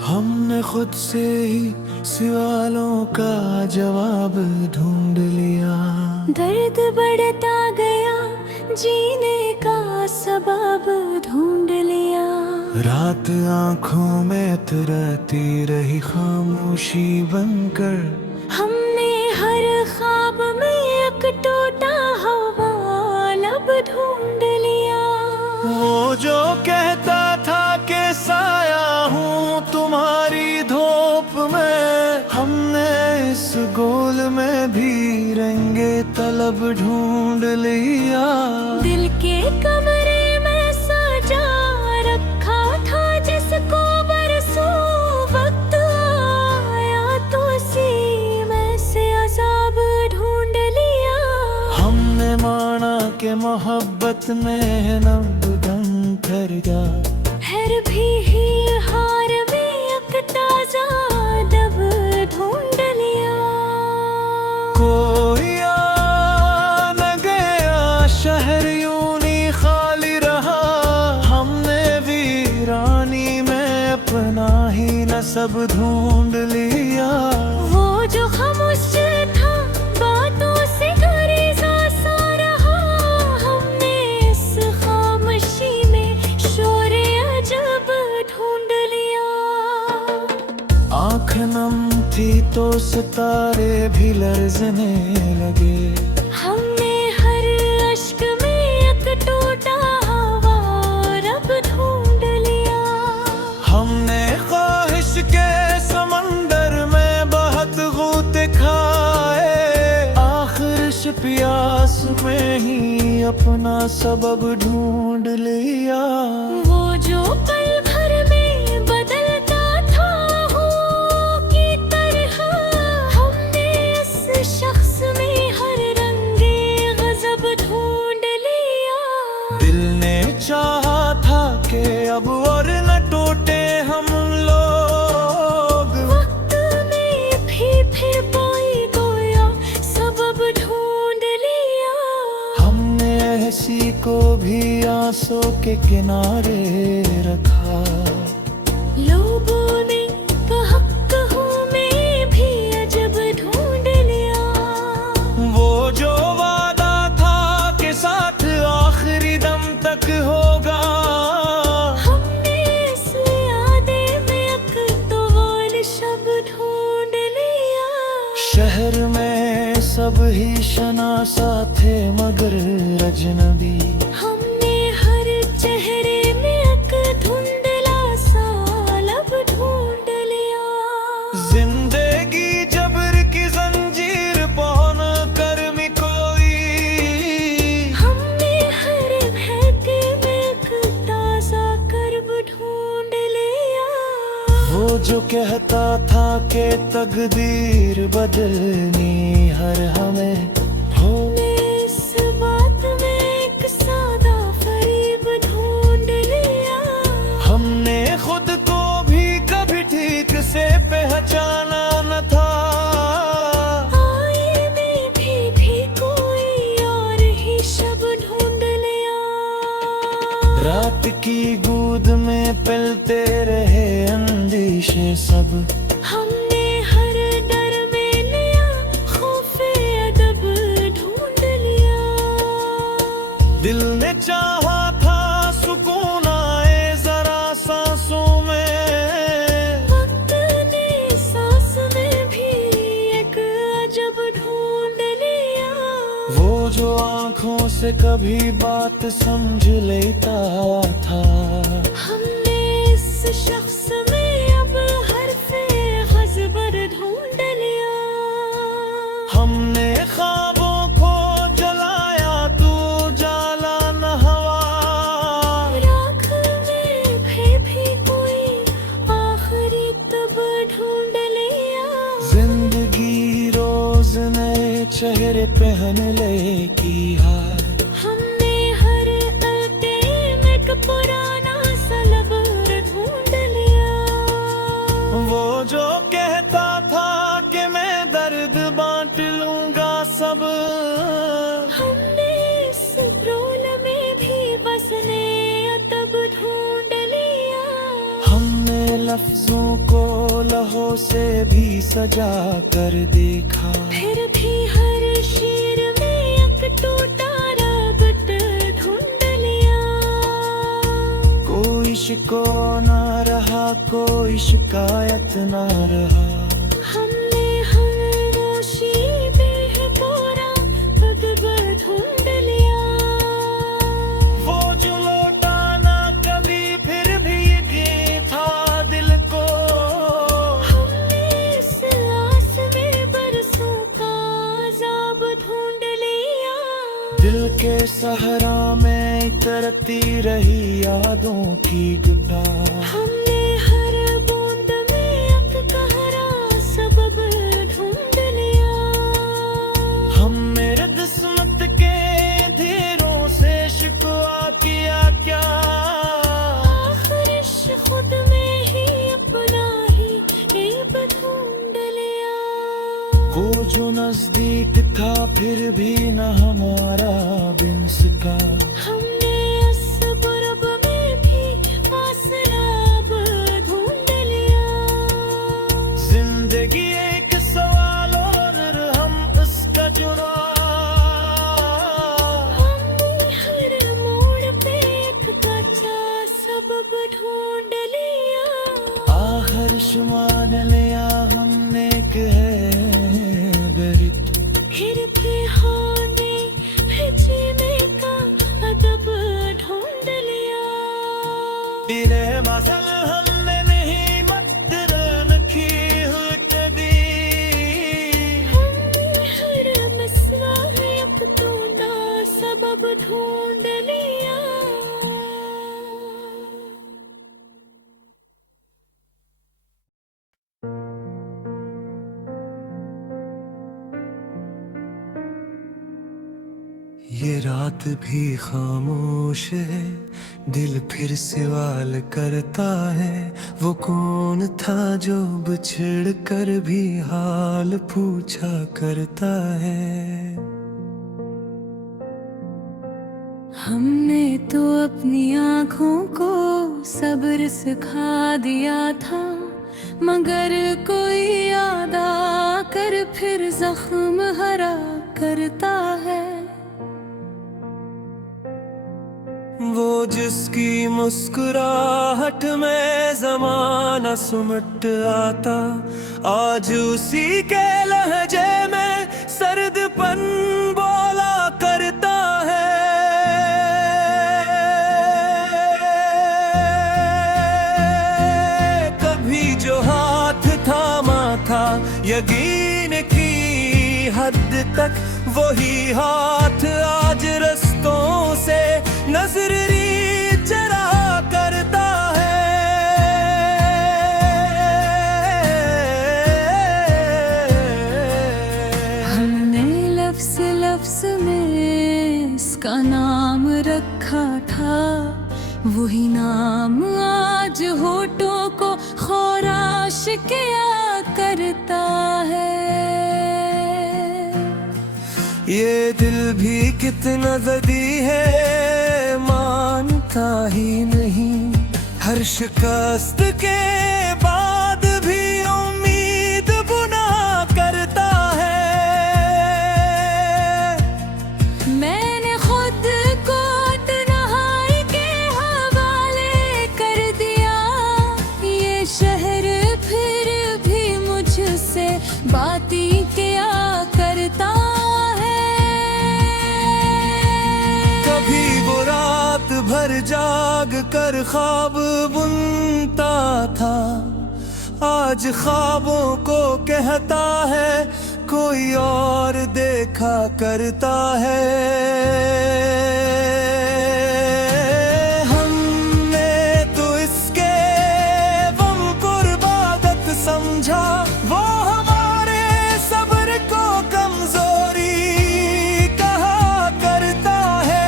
हमने खुद से ही सवालों का जवाब ढूंढ लिया। दर्द बढ़ता गया, जीने का सबब ढूंढ लिया। रात आंखों में तरती रही खामोशी बनकर। हमने हर ख्वाब में एक टूटा हुआ लब ढूंढ लिया। वो जो कहता था कि साया हूँ तुम्हारी धूप में, हमने इस गोल में भी रंगे तलब ढूंढ लिया। दिल के कमरे में सजा रखा था जिसको बरसों वक्त आया तो उसी में से अज़ाब ढूंढ लिया। हमने माना कि मोहब्बत में नबदम कर जा, हर भी ही हार में एक ताजा दब ढूंढ लिया। कोई आ न गया शहर यूं नहीं खाली रहा, हमने वीरानी में अपना ही नस्ब ढूंढ लिया। वो जो खामोश था बातों से गुरेज़ा सा रहा, हमने इस खामोशी में शोरे अजब ढूंढ लिया। आँख नम थी तो सितारे भी लरज़ने लगे, हमने हर अश्क में एक टूटा हुआ रब ढूंढ लिया। हमने ख्वाहिश के समंदर में बहुत गूते खाए, आखिर प्यास में ही अपना सबब ढूंढ लिया। वो जो पल भर में बदलता था हो की तरह, हमने इस शख्स में हर रंगे गजब ढूंढ लिया। दिल ने चाहा था कि अब और न टूटे हम लोग, वक्त में फिर कोई गोया सबब ढूंढ लिया। हमने ऐसी को भी आंसू के किनारे रखा, लोगों ने बहक हूँ मैं भी अजब ढूंढ लिया। वो जो वादा था कि साथ आखिरी दम तक होगा, हमने इस यादे में एक तौल शब ढूंढ लिया। शहर में सब ही शनासा थे मगर अजनबी, हमने हर चेहरे में एक धुंधला सा लब ढूंढ लिया। जिंदगी जबर की जंजीर पौन कर मी कोई, हमने हर बहके में एक ताजा करब ढूंढ लिया। वो जो कहता था कि तकदीर बदलनी हर हमें हो, इस बात में एक सादा फरीब ढूंढ लिया। हमने खुद को भी कभी ठीक से पहचाना न था, आईने में भी कोई और ही शब ढूंढ लिया। रात की गूद में पलते रहे अंदेशे सब, हमने हर डर में लिया खौफे अदब ढूंढ लिया। दिल ने चाहा था सुकून आए जरा सांसों में, वक्त ने सांस में भी एक अजब ढूंढ लिया। वो जो आंखों से कभी बात समझ लेता था, हमने इस शख्स में अब हरफे ग़ज़बर ढूंढ लिया। हमने ख्वाबों को जलाया तू जाला न हवा, राख में भी कोई आखिरी तब ढूंढ लिया। जिंदगी रोज नए चेहरे पहन ले की हार, हमने हर अल्टे में एक पुराना सलब ढूंढ लिया। वो जो कहता था कि मैं दर्द बांट लूंगा सब, हमने इस रोल में भी बसने तब ढूंढ लिया। हमने लफ्जों को लहों से भी सजा कर देखा। फिर भी हर शेर में एक टूटा रगट ढूंढ लिया। कोई शिकवा ना रहा, कोई शिकायत ना रहा। हमने खामोशी बेहकोरा खुद ढूंढ लिया। वो जो लौटा ना कभी, फिर भी ये था दिल को। हमने इस आस में बरसों का अज़ाब ढूंढ लिया। दिल के सहरा में तरती रही यादों की गुटार। हमने हर बूंद में एक गहरा सबब ढूंढ लिया। हम मेरे किस्मत के अंधेरों से शिकवा किया क्या। आखिर इश्क खुद में ही अपना ही ऐब ढूंढ लिया। वो जो नजदीक था फिर भी न हमारा बिन सका। हमने असबरब में भी फासला अब ढूंढ लिया। जिंदगी एक सवाल और हम उसका जवाब। हमने हर मोड़ पे एक कच्चा सबब ढूंढ लिया। आखिर शुमान लिया हमने एक है गरीब। फिर भी होने जीने का अदब ढूंढ लिया। तेरे मसल हमने नहीं मतरन की हुई कभी। हमने हर मसला एक तो ना सबब ढूंढ लिया। ये रात भी खामोश है, दिल फिर सवाल करता है। वो कौन था जो बिछड़ कर भी हाल पूछा करता है। हमने तो अपनी आँखों को सब्र सिखा दिया था, मगर कोई याद आकर फिर जख्म हरा करता है। वो जिसकी मुस्कुराहट में जमाना सुमट आता, आज उसी के लहजे में सर्दपन बोला करता है। कभी जो हाथ थामा था यकीन की हद तक, वही हाथ आज रस्तों से नजरी चरा करता है। हमने लफ्ज़ लफ्ज़ में इसका नाम रखा था, वही नाम आज होठों को ख़राश किया करता है। ये दिल भी कितना ज़दी है, मानता ही नहीं। हर शिकस्त के बाद भी उम्मीद बुना करता है। मैंने खुद को तन्हाई के हवाले कर दिया। ये शहर फिर भी मुझसे बातें किया करता है। कभी वो रात भर जाग कर ख्वाब बुनता था, आज ख्वाबों को कहता है कोई और देखा करता है। हमने तो इसके गम को इबादत समझा, वो हमारे सब्र को कमजोरी कहा करता है।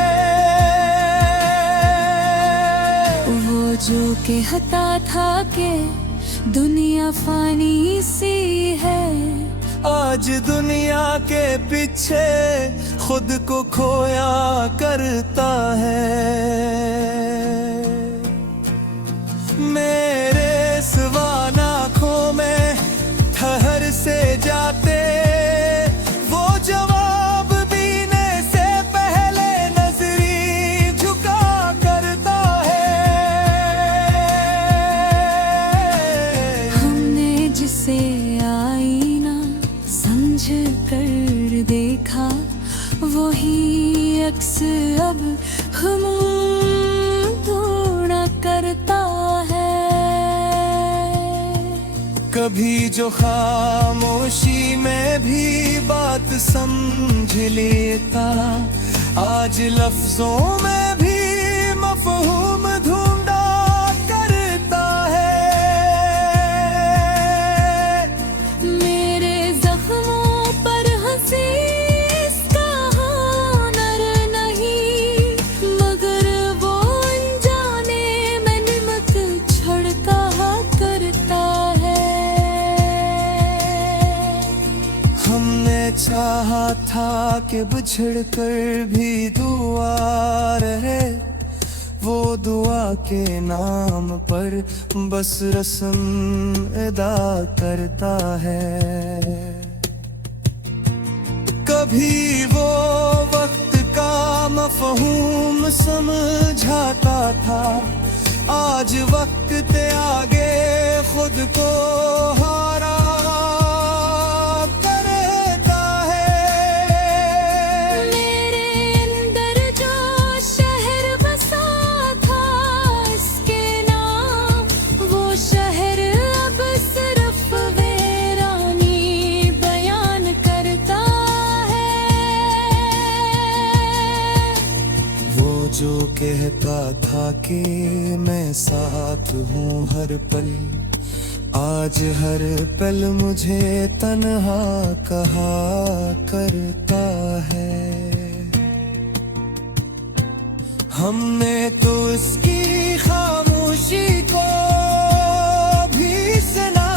वो जो कहता था कि दुनिया फानी सी है, आज दुनिया के पीछे खुद को खोया करता है। मेरे सिवा आँखों में अक्स अब हम ढूंढा करता है। कभी जो खामोशी में भी बात समझ लेता, आज लफ्जों में भी मफहूम ढूंढा करता है। मेरे जख्मों पर हंसी इसका हुनर नहीं, मगर वो अनजाने में नमक छिड़का करता है। हमने चाहा था कि बिछड़ कर भी दुआ रहे, वो दुआ के नाम पर बस रस्म अदा करता है। कभी वो वक्त का मफहूम समझाता था, आज वक्त ते आगे खुद को हारा करता है। मेरे अंदर जो शहर बसा था इसके नाम, वो शहर अब सिर्फ वीरानी बयान करता है। वो जो कहता था कि मैं साथ हूँ हर पल, आज हर पल मुझे तन्हा कहा करता है। हमने तो इसकी खामोशी को भी सुना,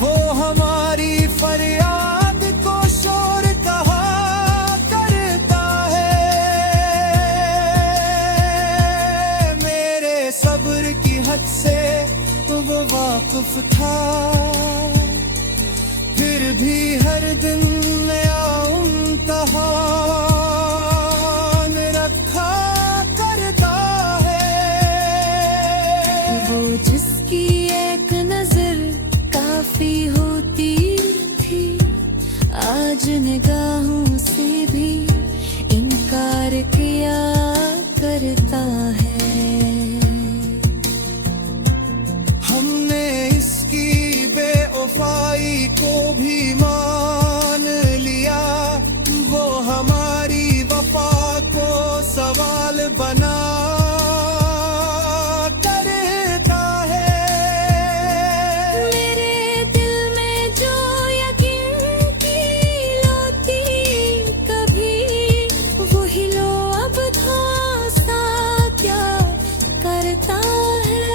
वो हमारी फरियाद को शोर कहा करता है। मेरे सब्र की हद से वो वाकिफ था, फिर भी हर दिन नया इम्तिहान रखा करता है। वो जिसकी एक नजर काफी होती थी, आज निगाहों से भी इनकार किया करता है। हमने इसकी बेवफाई को भी मान लिया, वो हमारी वफा को सवाल बना करता है। मेरे दिल में जो यकीन की लो थी कभी, वही लो अब धोसा क्या करता है।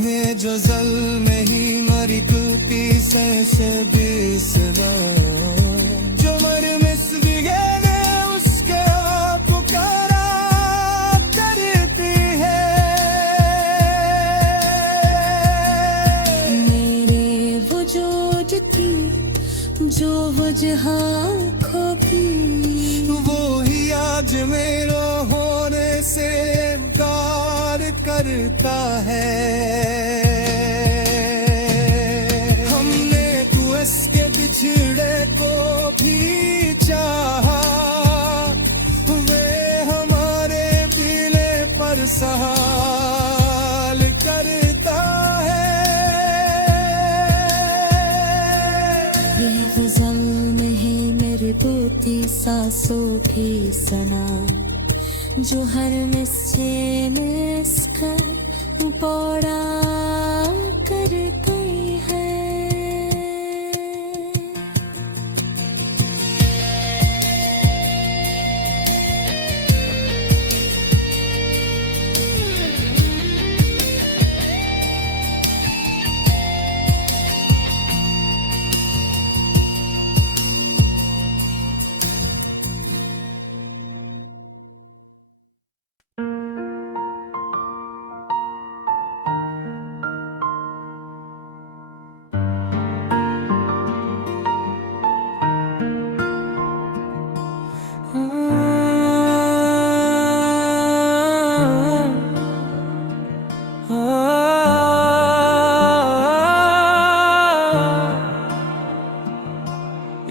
ये जो जल में ही मरी टूटी से बेसरा, जो मर मिस ने उसके आप पुकारा करती है। मेरे वजूद की जो वजह खो गई, वो ही आज मेरा होने से इनकार करता है। हमने तो इसके बिछड़े को भी चाहा, वे हमारे दिले पर सहाल करता है। ये गजल में है मेरे दोती सांसों भी सना, जो हर मिस्से में इसका पौड़ा करती है।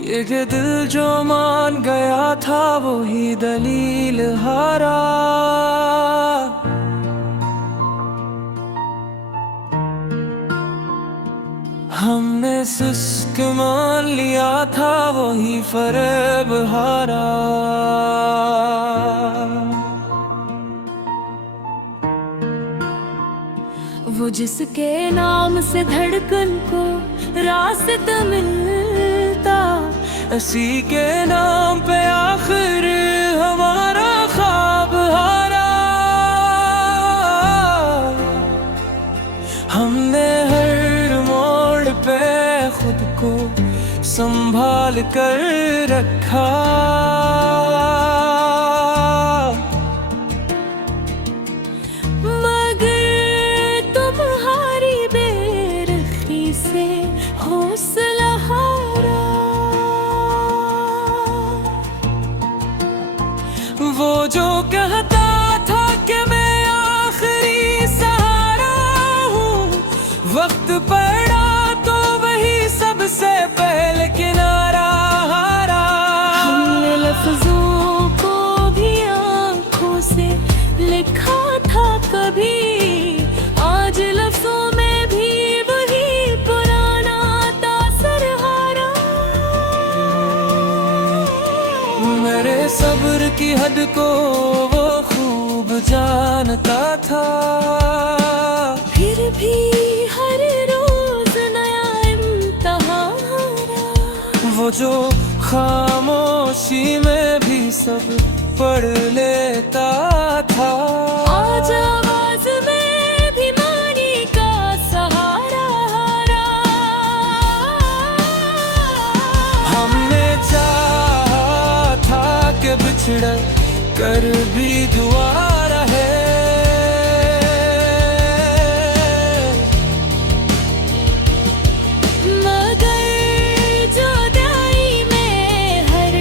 ये दिल जो मान गया था वो ही दलील हारा। हमने सिस्क मान लिया था वो ही फरेब हारा। वो जिसके नाम से धड़कन को रास्ता मिलता, इसी के नाम पे आखिर हमारा ख्वाब हारा। हमने हर मोड़ पे खुद को संभाल कर रखा। वो जो कहता था कि मैं आखिरी सहारा हूँ, वक्त पड़ा तो वही सबसे पहले किनारा हारा। हमने लफ्जों को भी आँखों से लिखा था कभी, आज लफ्जों में भी वही पुराना तासर हारा। मेरे सब्र की हद को वो खूब जानता था, फिर भी हर रोज नया इम्तिहान। वो जो खामोशी में भी सब पढ़ लेता था। आज आवाज में भी मानी का सहारा हारा। हमने चाहा था कि बिछड़ कर भी दुआ रहे, मगर जुदाई में हर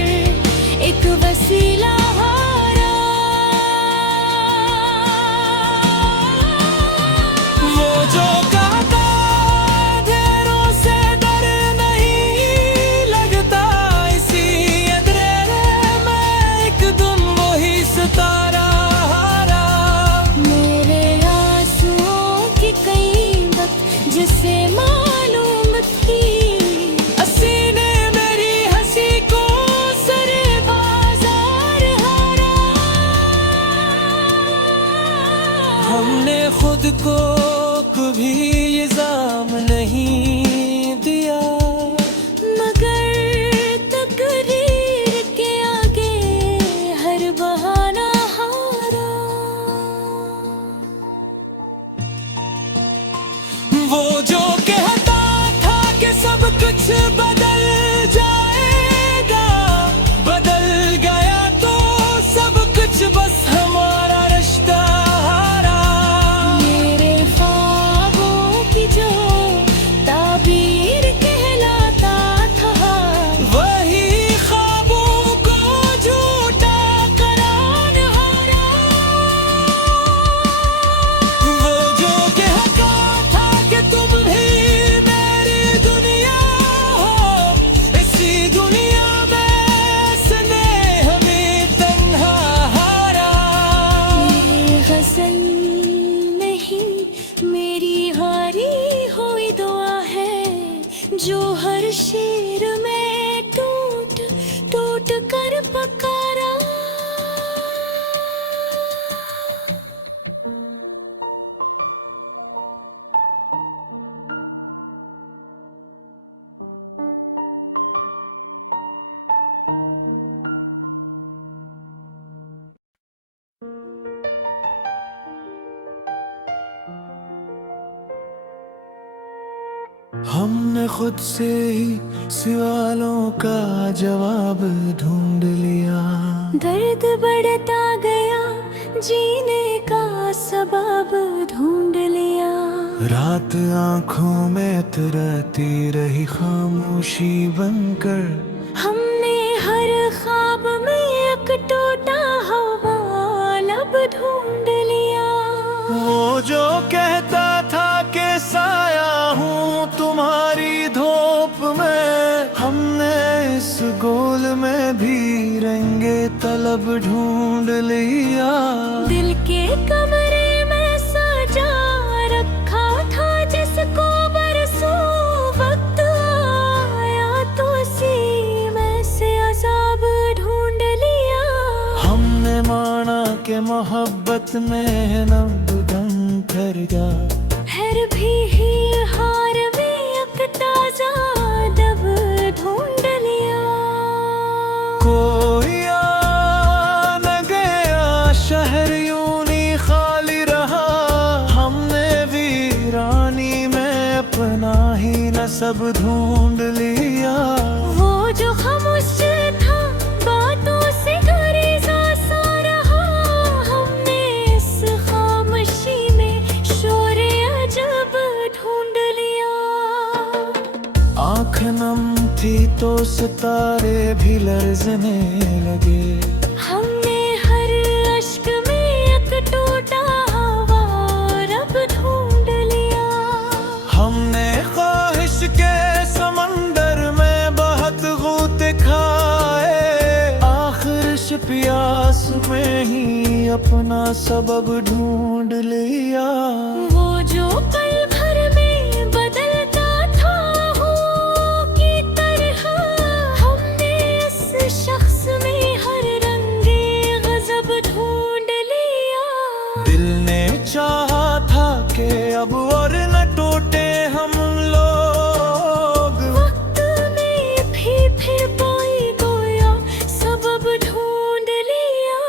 एक वसीला हारा। वो जो कहता अंधेरों से डर नहीं लगता, इसी अंधेरे में एक तुम वही सितारा हारा। मेरे आंसुओं की कीमत जिसे मालूम थी, सीने मेरी हंसी को सर बाजार हारा। हमने खुद को कभी इल्जाम नहीं दिया, मगर तकदीर के आगे हर बहाना हारा। वो जो कहता था कि सब कुछ बदल जाएगा, बदल गया तो सब कुछ बस हमारा रिश्ता हारा। मेरे ख्वाबों की जो ताबीर कहलाता था, वही ख्वाबों को झूठा करार हारा। वो जो कहता था कि तुम ही मेरी दुनिया हो, इसी दुनिया में स्नेह में तन्हा हारा। ये गजल नहीं मेरी हारी हुई दुआ है, जो हर शेर में टूट टूट कर पकारा। हमने खुद से ही सवालों का जवाब ढूंढ लिया, दर्द बढ़ता गया, जीने का सबब ढूंढ लिया। रात आंखों में तरती रही खामोशी बनकर, हमने हर ख्वाब में एक टूटा हुआ लब ढूंढ लिया। वो जो कहता था कि साया हूँ तुम्हारी धूप में, हमने इस लब ढूंढ लिया। दिल के कमरे में सजा रखा था जिसको बरसों वक्त आया तो उसी में से अजाब ढूंढ लिया। हमने माना के मोहब्बत में नब दम ठहर गया, हर भी हीर हार में एक ताजा दब ढूंढ लिया। कोई आ न गया शहर यूं नहीं खाली रहा, हमने वीरानी में अपना ही नस्ब ढूंढ लिया। वो जो खामोश था बातों से गुरेज़ा सा रहा, हमने इस खामोशी में शोरे अजब ढूंढ लिया। आँख नम थी तो सितारे भी लरज़ने लगे, हमने हर अश्क में एक टूटा हवा रब ढूंढ लिया। हमने ख्वाहिश के समंदर में बहुत गूते खाए, आखिर प्यास में ही अपना सबब ढूंढ लिया। वो जो पल भर में बदलता था हो की तरह, हमने इस शख्स में हर रंगे गजब ढूंढ लिया। दिल ने चाहा था कि अब और न टूटे हम लोग, वक्त में भी पाई गोया सबब ढूंढ लिया।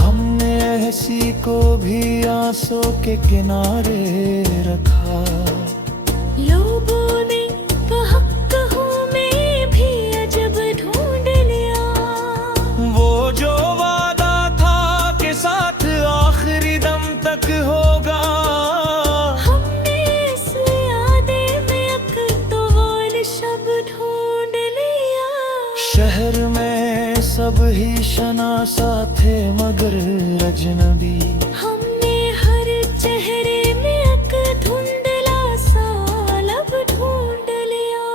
हमने ऐसी को भी आंसू के किनारे रखा, लोगों ने बहक हूँ में भी अजब ढूंढ लिया। वो जो वादा था कि साथ आखिरी दम तक होगा, हमने इस यादे में एक तौल शब ढूंढ लिया। शहर में सब ही शनासा थे मगर अजनबी, हमने हर चेहरे में एक धुंधला सा लब ढूंढ लिया।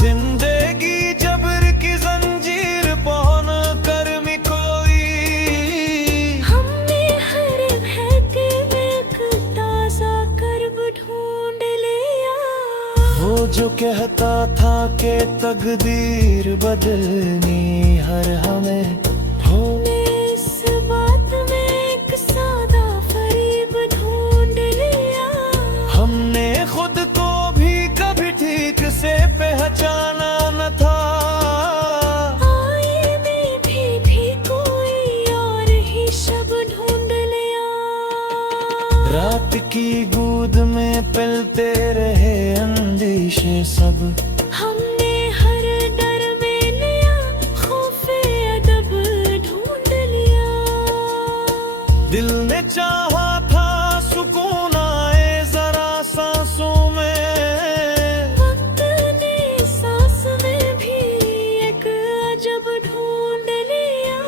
जिंदगी जबर की जंजीर पौन कर मी कोई, हमने हर बहके में एक ताजा कर्ब ढूंढ लिया। वो जो कहता था कि तकदीर बदलनी हर हमें हो, हमने इस बात में एक सादा फरीब ढूंढ लिया। हमने खुद को भी कभी ठीक से पहचाना न था, आए में भी कोई और ही शब ढूंढ लिया। रात की गूद में पलते रहे अंदेशे सब, हमने हर डर में नया खौफे अदब ढूंढ लिया। दिल ने चाहा था सुकून आए जरा सांसों में, वक्त ने सांस में भी एक अजब ढूंढ लिया।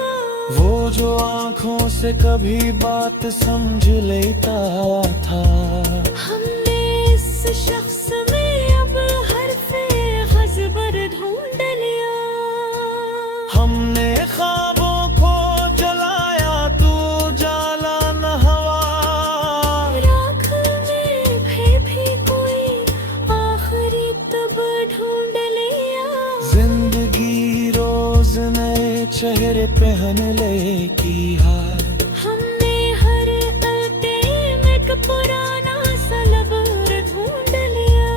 वो जो आंखों से कभी बात समझ लेता था, हमने इस शख्स में अब हरफे गज़बर ढूंढ लिया। हमने ख्वाबों को जलाया तू जाला न हवा, राख में भी कोई आखिरी तब ढूंढ लिया। जिंदगी रोज नए चेहरे पहन ले की हार, हमने हर अल्ते में एक पुराना सलब ढूंढ लिया।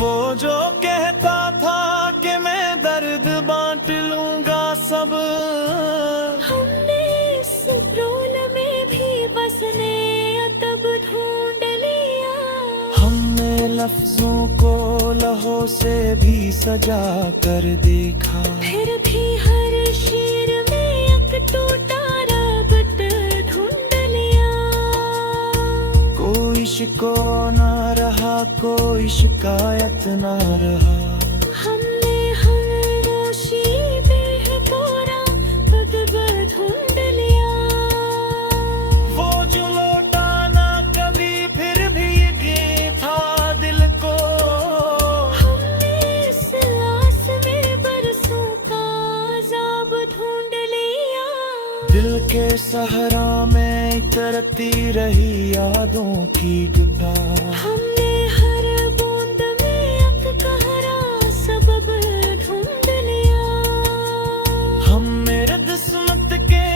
वो जो कहता था कि मैं दर्द बांट लूंगा सब, हमने इस रोल में भी बसने तब ढूंढ लिया। हमने लफ्जों को लहों से भी सजा कर देखा, फिर भी हर शेर में एक टूटा रबत ढूंढ लिया। कोई शिको ना रहा कोई शिकायत ना रहा, हमने खामोशी में कोरा बदब ढूंढ लिया। वो जो लौटा ना कभी फिर भी ये था दिल को, हमने इस आस में बरसों का अज़ाब ढूंढ लिया। के सहरा में करती रही यादों की गुतार। हमने हर बूंद में एक कहरा सबब ढूंढ लिया। हम मेरे किस्मत के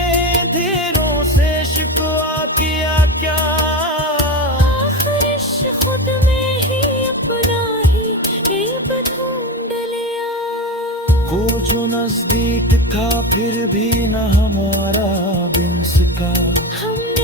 धीरों से शिकवा किया क्या। आखिर खुद में ही अपना ही ऐब ढूंढ लिया। वो जो नजदीक था फिर भी न हमारा बिन सका। हमने